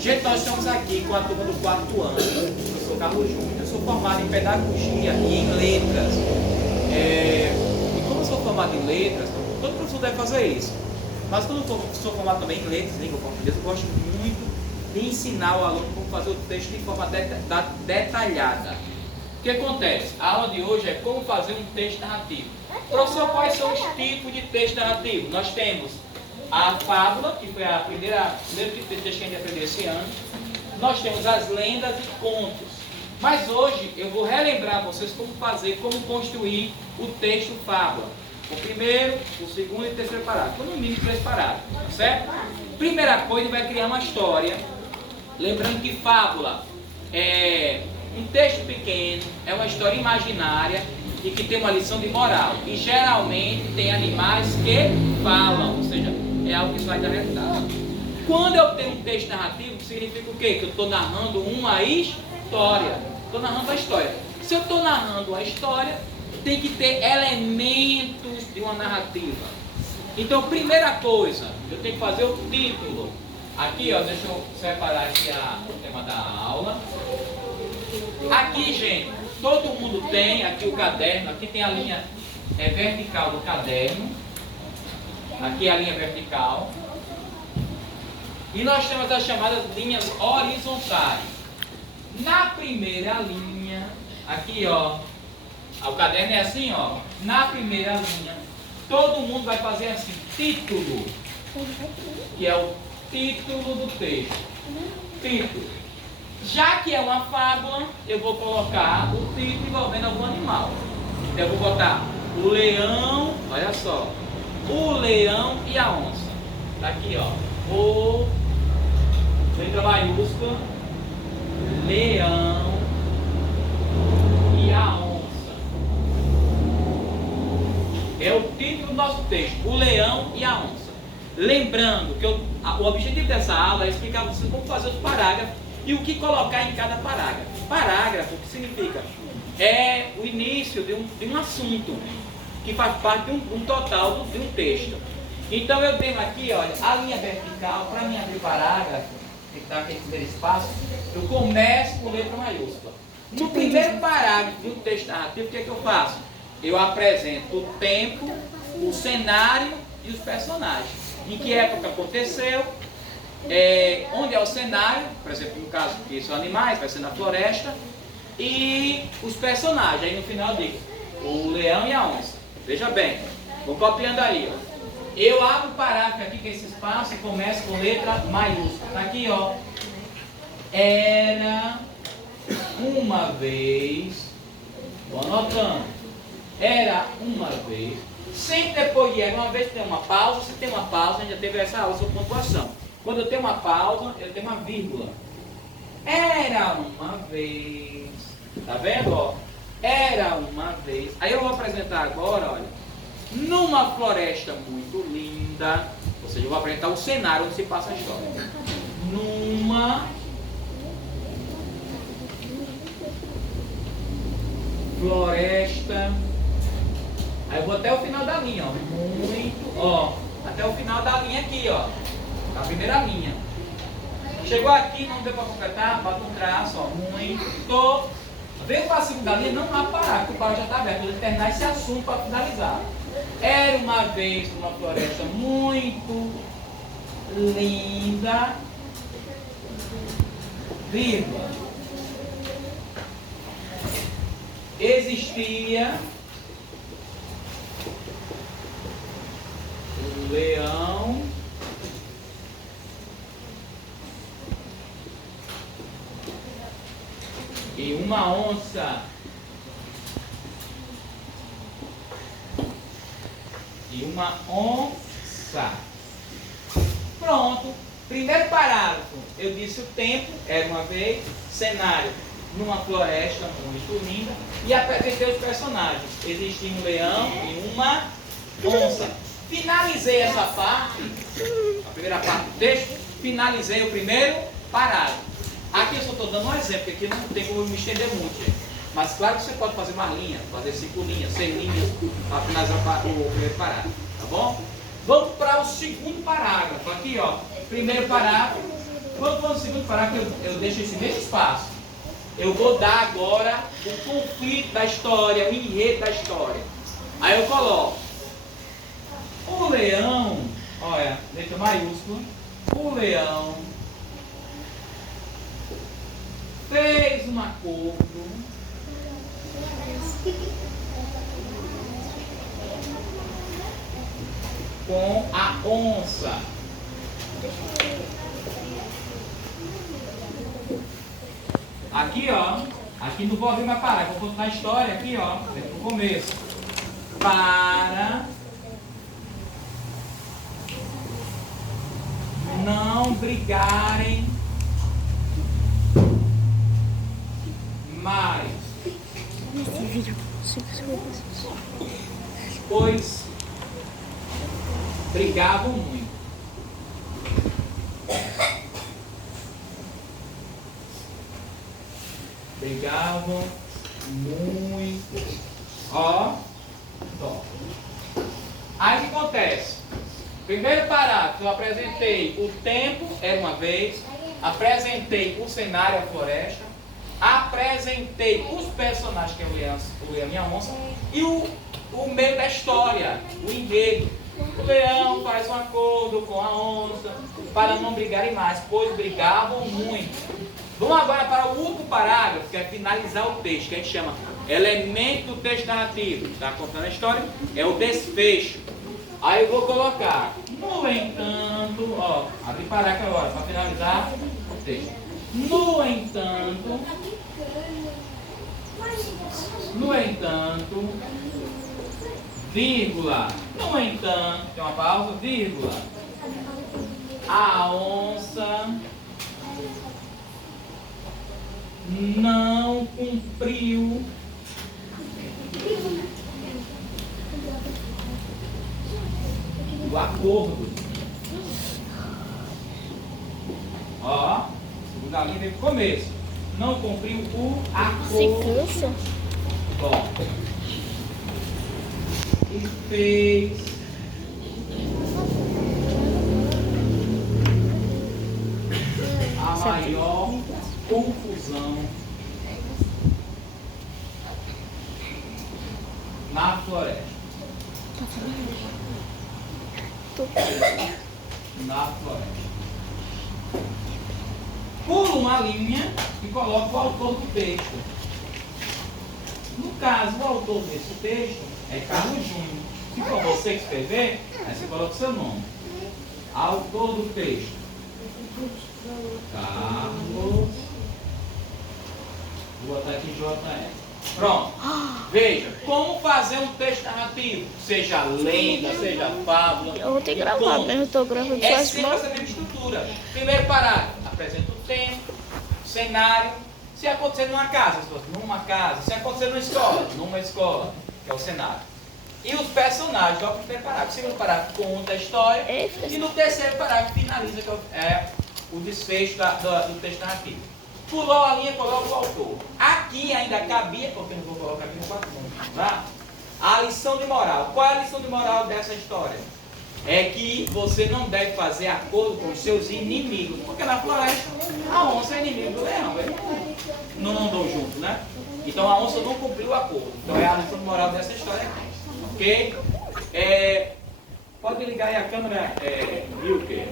Gente, nós estamos aqui com a turma do 4º ano. Eu sou Carlos Júnior, eu sou formado em Pedagogia e em Letras. E como eu sou formado em Letras, todo professor deve fazer isso. Mas quando eu sou formado também em Letras, língua portuguesa, eu gosto muito de ensinar o aluno como fazer o texto de forma detalhada. O que acontece? A aula de hoje é como fazer um texto narrativo. Professor, quais são os tipos de texto narrativo? Nós temos a fábula, que foi o primeiro tipo de texto que a gente aprendeu esse ano. Nós temos as lendas e contos. Mas hoje eu vou relembrar vocês como construir o texto fábula. O primeiro, o segundo e o terceiro parágrafo. No mínimo 3 parágrafos, certo? Primeira coisa, vai criar uma história. Lembrando que fábula é um texto pequeno, é uma história imaginária e que tem uma lição de moral. E geralmente tem animais que falam, ou seja, é algo que sai da realidade. Quando eu tenho um texto narrativo, significa o quê? Que eu estou narrando uma história. Estou narrando a história. Se eu estou narrando a história, tem que ter elementos de uma narrativa. Então, primeira coisa, eu tenho que fazer o título. Aqui, ó, deixa eu separar aqui o tema da aula. Aqui, gente, todo mundo tem aqui o caderno. Aqui tem a linha vertical do caderno. Aqui é a linha vertical. E nós temos as chamadas linhas horizontais. Na primeira linha, aqui, ó, o caderno é assim, ó. Na primeira linha, todo mundo vai fazer assim, título, que é o título do texto. Título. Já que é uma fábula, eu vou colocar o título envolvendo algum animal. Então eu vou botar o leão, olha só, o leão e a onça. Tá aqui, ó. O letra maiúscula, leão e a onça. É o título do nosso texto, o leão e a onça. Lembrando que o objetivo dessa aula é explicar a vocês como fazer os parágrafos e o que colocar em cada parágrafo. Parágrafo, o que significa? É o início de um assunto que faz parte de um total de um texto. Então eu tenho aqui, olha, a linha vertical, para mim abrir parágrafo, que está aqui no primeiro espaço, eu começo com letra maiúscula. No primeiro parágrafo de um texto narrativo, o que é que eu faço? Eu apresento o tempo, o cenário e os personagens. Em que época aconteceu, onde é o cenário, por exemplo, no caso que são animais, vai ser na floresta, e os personagens. Aí no final eu digo, o leão e a onça. Veja bem, vou copiando aí, ó. Eu abro o parágrafo aqui, que é esse espaço, e começo com letra maiúscula. Tá aqui, ó. Era uma vez, vou anotando. Era uma vez. Sempre depois de era uma vez tem uma pausa. Se tem uma pausa, a gente já teve essa aula sobre pontuação. Quando eu tenho uma pausa, eu tenho uma vírgula. Era uma vez. Tá vendo, ó? Era uma vez. Aí eu vou apresentar agora, olha. Numa floresta muito linda. Ou seja, eu vou apresentar o cenário onde se passa a história. Numa floresta. Aí eu vou até o final da linha, ó. Muito, ó. Até o final da linha aqui, ó. A primeira linha. Chegou aqui, não deu para completar, bota um traço, ó. Muito. Veio para a segunda linha, não há parar, porque o parágrafo já está aberto. Eu vou terminar esse assunto para finalizar. Era uma vez uma floresta muito linda, vírgula. Existia um leão e uma onça. E uma onça. Pronto. Primeiro parágrafo. Eu disse o tempo, era uma vez, cenário, numa floresta muito linda, e apresentei os personagens. Existia um leão e uma onça. Finalizei essa parte, a primeira parte do texto, finalizei o primeiro parágrafo. Aqui eu só estou dando um exemplo, porque aqui não tem como me estender muito, gente. Mas claro que você pode fazer mais linhas, fazer 5 linhas, 6 linhas, para finalizar o primeiro parágrafo, tá bom? Vamos para o segundo parágrafo. Aqui, ó, primeiro parágrafo, Quando for no segundo parágrafo, eu deixo esse mesmo espaço. Eu vou dar agora o conflito da história, o enredo da história. Aí eu coloco. O leão, olha, letra maiúscula. O leão fez um acordo com a onça. Aqui, ó. Aqui não vou abrir mais parar. Vou contar a história aqui, ó. Desde o começo. Para não brigarem mais. Pois brigavam muito. Brigavam muito. Ó. Aí o que acontece? Primeiro parágrafo, eu apresentei o tempo, era uma vez. Apresentei o cenário, a floresta. Apresentei os personagens, que é o leão e a minha onça. E o meio da história, o enredo. O leão faz um acordo com a onça para não brigarem mais, pois brigavam muito. Vamos agora para o último parágrafo, que é finalizar o texto, que a gente chama elemento do texto narrativo. Está contando a história? É o desfecho. Aí eu vou colocar, no entanto, ó, abre parágrafo agora, para finalizar o texto. No entanto, vírgula, no entanto, tem uma pausa, vírgula, a onça não cumpriu o acordo. Ó, segunda linha vem pro começo. Não cumpriu o acordo. Se cansa. Bom. E fez a maior confusão na floresta. Na floresta. Pulo uma linha e coloco o autor do texto. No caso, o autor desse texto é Carlos Júnior. Se for você que escrever, aí você coloca o seu nome. Autor do texto. Carlos. Vou botar aqui JR. Pronto. Veja, como fazer um texto narrativo? Seja lenda, seja fábula. Eu vou ter que gravar, mas eu tô gravando só É as sempre mãos. essa mesma estrutura. Primeiro parágrafo, apresenta o tempo, o cenário. Se acontecer numa casa, numa casa. Se acontecer numa escola, que é o cenário. E os personagens, ó, o primeiro parágrafo. O segundo parágrafo conta a história. E no terceiro parágrafo finaliza, que é o desfecho do texto narrativo. Pulou a linha, coloca o autor. Aqui ainda cabia, porque eu não vou colocar aqui no quarto, tá? A lição de moral. Qual é a lição de moral dessa história? É que você não deve fazer acordo com os seus inimigos. Porque na floresta, a onça é inimigo do leão. Eles não andam juntos, né? Então a onça não cumpriu o acordo. Então é a lição de moral dessa história aqui. Ok? Pode ligar aí a câmera, Wilker.